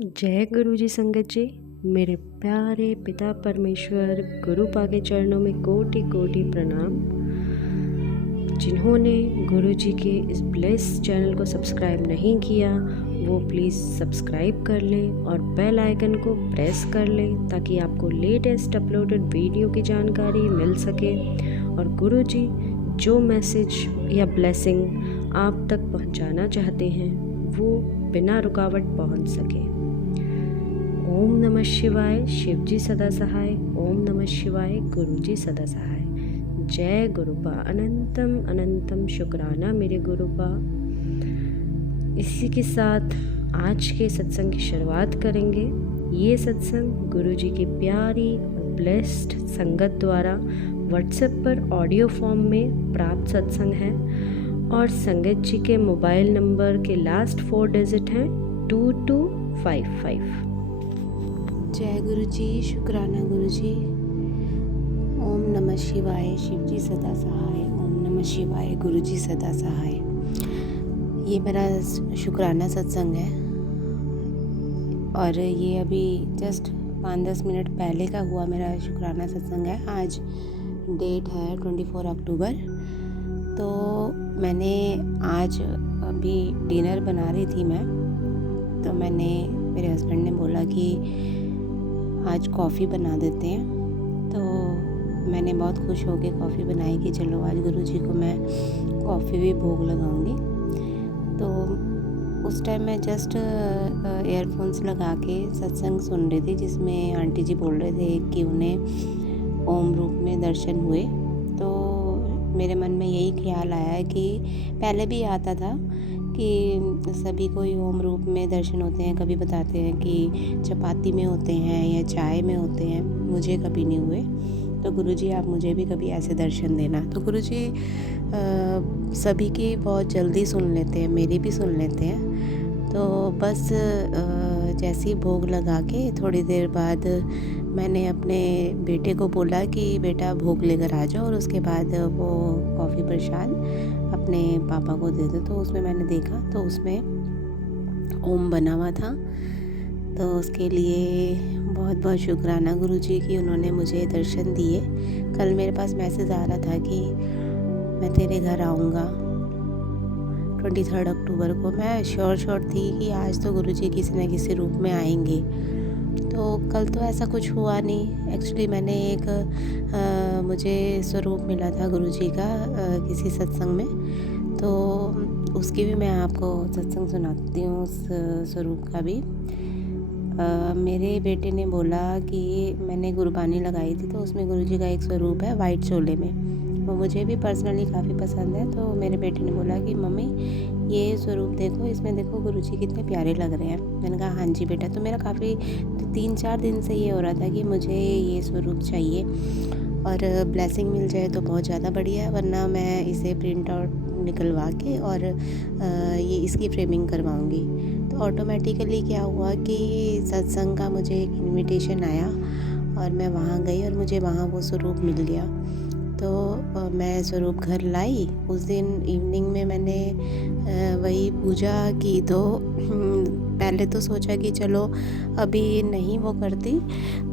जय गुरु जी संगत जी। मेरे प्यारे पिता परमेश्वर गुरु पाके चरणों में कोटि कोटि प्रणाम। जिन्होंने गुरु जी के इस ब्लेस चैनल को सब्सक्राइब नहीं किया वो प्लीज़ सब्सक्राइब कर लें और बेल आइकन को प्रेस कर लें ताकि आपको लेटेस्ट अपलोडेड वीडियो की जानकारी मिल सके और गुरु जी जो मैसेज या ब्लेसिंग आप तक पहुंचाना चाहते हैं वो बिना रुकावट पहुंच सके। ओम नमः शिवाय, शिव जी सदा सहाय। ओम नमः शिवाय, गुरु जी सदा सहाय। जय गुरुपा, अनंतम अनंतम शुक्राना मेरे गुरुपा। इसी के साथ आज के सत्संग की शुरुआत करेंगे। ये सत्संग गुरु जी की प्यारी और ब्लेस्ड संगत द्वारा व्हाट्सएप पर ऑडियो फॉर्म में प्राप्त सत्संग है और संगत जी के मोबाइल नंबर के लास्ट 4 डिजिट हैं 2255। जय गुरु जी, शुक्राना गुरु जी। ओम नमः शिवाय, शिव जी सदा सहाय। ओम नमः शिवाय, गुरु जी सदा सहाय। ये मेरा शुक्राना सत्संग है और ये अभी जस्ट 5-10 मिनट पहले का हुआ मेरा शुक्राना सत्संग है। आज डेट है 24 अक्टूबर। तो मैंने आज अभी डिनर बना रही थी मैं, तो मेरे हस्बैंड ने बोला कि आज कॉफ़ी बना देते हैं। तो मैंने बहुत खुश होकर कॉफ़ी बनाई कि चलो आज गुरु जी को मैं कॉफ़ी भी भोग लगाऊंगी। तो उस टाइम मैं जस्ट एयरफोन्स लगा के सत्संग सुन रही थी जिसमें आंटी जी बोल रहे थे कि उन्हें ओम रूप में दर्शन हुए। तो मेरे मन में यही ख्याल आया कि पहले भी आता था कि सभी को ओम रूप में दर्शन होते हैं। कभी बताते हैं कि चपाती में होते हैं या चाय में होते हैं, मुझे कभी नहीं हुए। तो गुरुजी आप मुझे भी कभी ऐसे दर्शन देना। तो गुरुजी सभी की बहुत जल्दी सुन लेते हैं, मेरी भी सुन लेते हैं। तो बस जैसे ही भोग लगा के थोड़ी देर बाद मैंने अपने बेटे को बोला कि बेटा भोग लेकर आ जाओ और उसके बाद वो कॉफ़ी प्रसाद अपने पापा को दे दो। तो उसमें मैंने देखा तो उसमें ओम बना हुआ था। तो उसके लिए बहुत बहुत शुक्राना गुरु जी की उन्होंने मुझे दर्शन दिए। कल मेरे पास मैसेज आ रहा था कि मैं तेरे घर आऊँगा 23 अक्टूबर को। मैं श्योर थी कि आज तो गुरु जी किसी न किसी रूप में आएंगे। तो कल तो ऐसा कुछ हुआ नहीं। एक्चुअली मैंने एक मुझे स्वरूप मिला था गुरु जी का किसी सत्संग में, तो उसकी भी मैं आपको सत्संग सुनाती हूँ उस स्वरूप का भी। मेरे बेटे ने बोला कि मैंने गुरबानी लगाई थी तो उसमें गुरु जी का एक स्वरूप है वाइट चोले में, वो मुझे भी पर्सनली काफ़ी पसंद है। तो मेरे बेटे ने बोला कि मम्मी ये स्वरूप देखो, इसमें देखो गुरु जी कितने प्यारे लग रहे हैं। मैंने कहा हाँ जी बेटा। तो मेरा काफ़ी 3-4 दिन से ये हो रहा था कि मुझे ये स्वरूप चाहिए और ब्लेसिंग मिल जाए तो बहुत ज़्यादा बढ़िया है, वरना मैं इसे प्रिंट आउट निकलवा के और ये इसकी फ्रेमिंग करवाऊँगी। तो ऑटोमेटिकली क्या हुआ कि सत्संग का मुझे एक इनविटेशन आया और मैं वहाँ गई और मुझे वहाँ वो स्वरूप मिल गया। तो मैं स्वरूप घर लाई। उस दिन इवनिंग में मैंने वही पूजा की। तो पहले तो सोचा कि चलो अभी नहीं वो करती,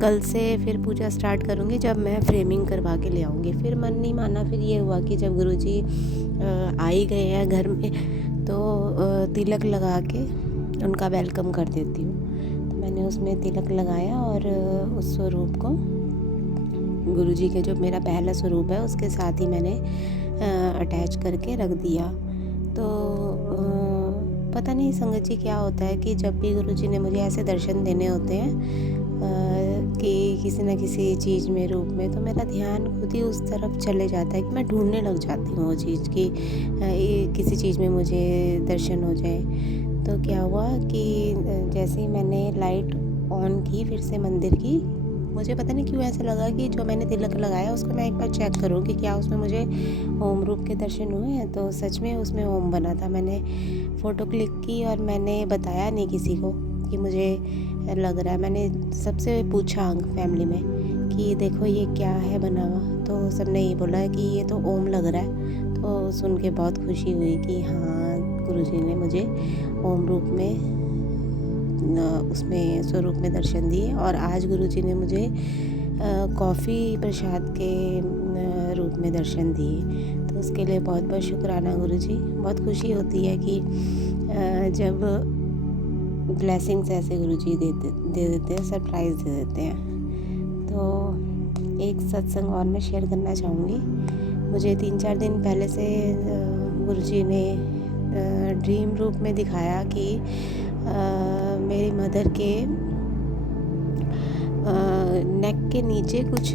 कल से फिर पूजा स्टार्ट करूँगी जब मैं फ्रेमिंग करवा के ले आऊँगी। फिर मन नहीं माना। फिर ये हुआ कि जब गुरुजी आ ही गए हैं घर में तो तिलक लगा के उनका वेलकम कर देती हूँ। तो मैंने उसमें तिलक लगाया और उस स्वरूप को गुरुजी के जो मेरा पहला स्वरूप है उसके साथ ही मैंने अटैच करके रख दिया। तो पता नहीं संगत जी क्या होता है कि जब भी गुरुजी ने मुझे ऐसे दर्शन देने होते हैं कि किसी न किसी चीज़ में रूप में, तो मेरा ध्यान खुद ही उस तरफ चले जाता है कि मैं ढूंढने लग जाती हूँ वो चीज़ की किसी चीज़ में मुझे दर्शन हो जाए। तो क्या हुआ कि जैसे ही मैंने लाइट ऑन की फिर से मंदिर की, मुझे पता नहीं क्यों ऐसा लगा कि जो मैंने तिलक लगाया उसको मैं एक बार चेक करूँ कि क्या उसमें मुझे ओम रूप के दर्शन हुए हैं। तो सच में उसमें ओम बना था। मैंने फ़ोटो क्लिक की और मैंने बताया नहीं किसी को कि मुझे लग रहा है। मैंने सबसे पूछा फैमिली में कि देखो ये क्या है बना हुआ, तो सबने ये बोला कि ये तो ओम लग रहा है। तो सुन के बहुत खुशी हुई कि हाँ गुरुजी ने मुझे ओम रूप में उसमें स्वरूप में दर्शन दिए। और आज गुरुजी ने मुझे कॉफ़ी प्रसाद के रूप में दर्शन दिए। तो उसके लिए बहुत बहुत शुक्राना गुरुजी। बहुत खुशी होती है कि जब ब्लेसिंग्स ऐसे गुरुजी दे देते हैं, सरप्राइज़ दे देते हैं। तो एक सत्संग और मैं शेयर करना चाहूँगी। मुझे 3-4 दिन पहले से गुरुजी ने ड्रीम रूप में दिखाया कि मेरी मदर के नेक के नीचे कुछ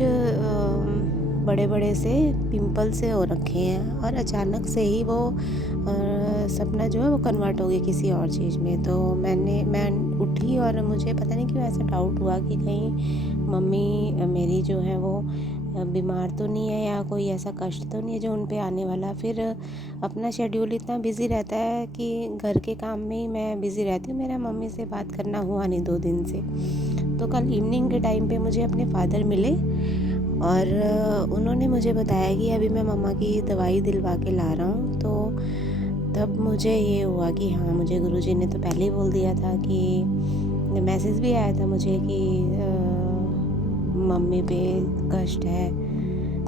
बड़े बड़े से पिंपल से हो रखे हैं, और अचानक से ही वो सपना जो है वो कन्वर्ट हो गया किसी और चीज़ में। तो मैं उठी और मुझे पता नहीं क्यों ऐसा डाउट हुआ कि कहीं मम्मी मेरी जो है वो बीमार तो नहीं है, या कोई ऐसा कष्ट तो नहीं है जो उन पे आने वाला। फिर अपना शेड्यूल इतना बिज़ी रहता है कि घर के काम में ही मैं बिज़ी रहती हूँ। मेरा मम्मी से बात करना हुआ नहीं 2 दिन से। तो कल इवनिंग के टाइम पे मुझे अपने फादर मिले और उन्होंने मुझे बताया कि अभी मैं मम्मा की दवाई दिलवा के ला रहा हूँ। तो तब मुझे ये हुआ कि हाँ, मुझे गुरुजी ने तो पहले ही बोल दिया था कि मैसेज भी आया था मुझे कि मम्मी पे कष्ट है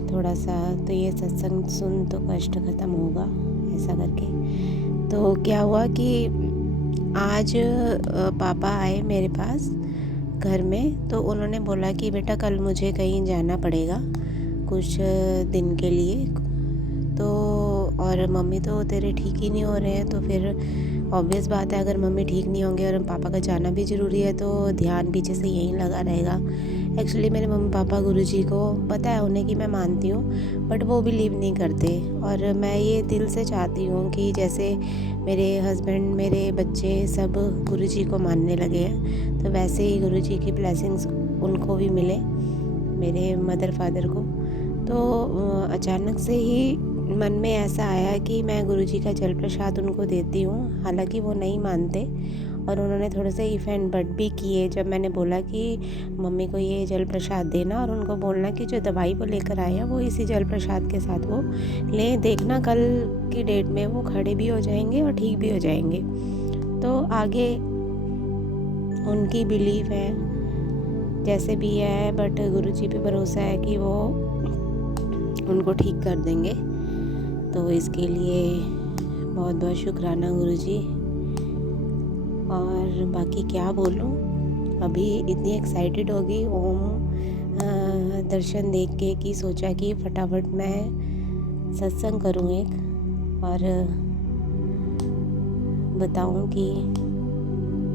थोड़ा सा, तो ये सत्संग सुन तो कष्ट ख़त्म होगा, ऐसा करके। तो क्या हुआ कि आज पापा आए मेरे पास घर में। तो उन्होंने बोला कि बेटा कल मुझे कहीं जाना पड़ेगा कुछ दिन के लिए, तो और मम्मी तो तेरे ठीक ही नहीं हो रहे हैं। तो फिर ऑब्वियस बात है, अगर मम्मी ठीक नहीं होंगे और पापा का जाना भी ज़रूरी है तो ध्यान पीछे से यहीं लगा रहेगा। एक्चुअली मेरे मम्मी पापा गुरुजी को पता है उन्हें कि मैं मानती हूँ, बट वो बिलीव नहीं करते। और मैं ये दिल से चाहती हूँ कि जैसे मेरे हस्बैंड, मेरे बच्चे सब गुरुजी को मानने लगे हैं, तो वैसे ही गुरुजी की ब्लेसिंग्स उनको भी मिले, मेरे मदर फादर को। तो अचानक से ही मन में ऐसा आया कि मैं गुरुजी का जल प्रसाद उनको देती हूँ। हालांकि वो नहीं मानते और उन्होंने थोड़े से इफ़ एंड बट भी किए। जब मैंने बोला कि मम्मी को ये जल प्रसाद देना और उनको बोलना कि जो दवाई वो लेकर आए हैं वो इसी जल प्रसाद के साथ वो लें, देखना कल की डेट में वो खड़े भी हो जाएंगे और ठीक भी हो जाएंगे। तो आगे उनकी बिलीफ है जैसे भी है, बट गुरुजी पे भरोसा है कि वो उनको ठीक कर देंगे। तो इसके लिए बहुत बहुत शुक्राना गुरुजी। और बाकी क्या बोलूं, अभी इतनी एक्साइटेड हो गई ओम दर्शन देख के कि सोचा कि फटाफट मैं सत्संग करूं एक और बताऊं कि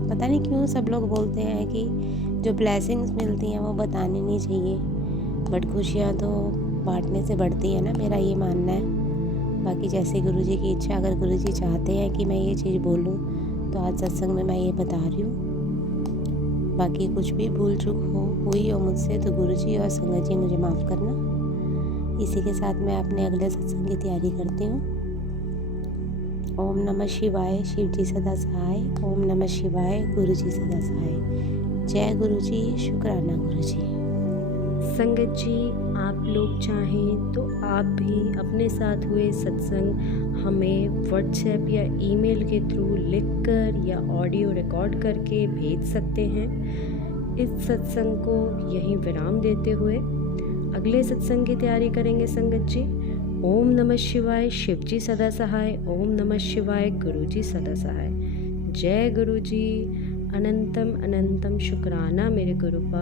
पता नहीं क्यों सब लोग बोलते हैं कि जो ब्लेसिंग्स मिलती हैं वो बतानी नहीं चाहिए, बट खुशियाँ तो बांटने से बढ़ती है ना, मेरा ये मानना है। बाकी जैसे गुरुजी की इच्छा, अगर गुरुजी चाहते हैं कि मैं ये चीज़ बोलूं तो आज सत्संग में मैं ये बता रही हूँ। बाकी कुछ भी भूल चूक हुई हो मुझसे तो गुरुजी और संगत जी मुझे माफ़ करना। इसी के साथ मैं अपने अगले सत्संग की तैयारी करती हूँ। ओम नमः शिवाय, शिव जी सदा सहाय। ओम नमः शिवाय, गुरुजी सदा सहाय। जय गुरुजी, शुक्राना गुरुजी। संगत जी, आप लोग चाहें तो आप भी अपने साथ हुए सत्संग हमें व्हाट्सएप या ईमेल के थ्रू लिखकर या ऑडियो रिकॉर्ड करके भेज सकते हैं। इस सत्संग को यहीं विराम देते हुए अगले सत्संग की तैयारी करेंगे संगत जी। ओम नमः शिवाय, शिव जी सदा सहाय। ओम नमः शिवाय, गुरु जी सदा सहाय। जय गुरु जी। अनंतम अनंतम शुक्राना मेरे गुरुपा।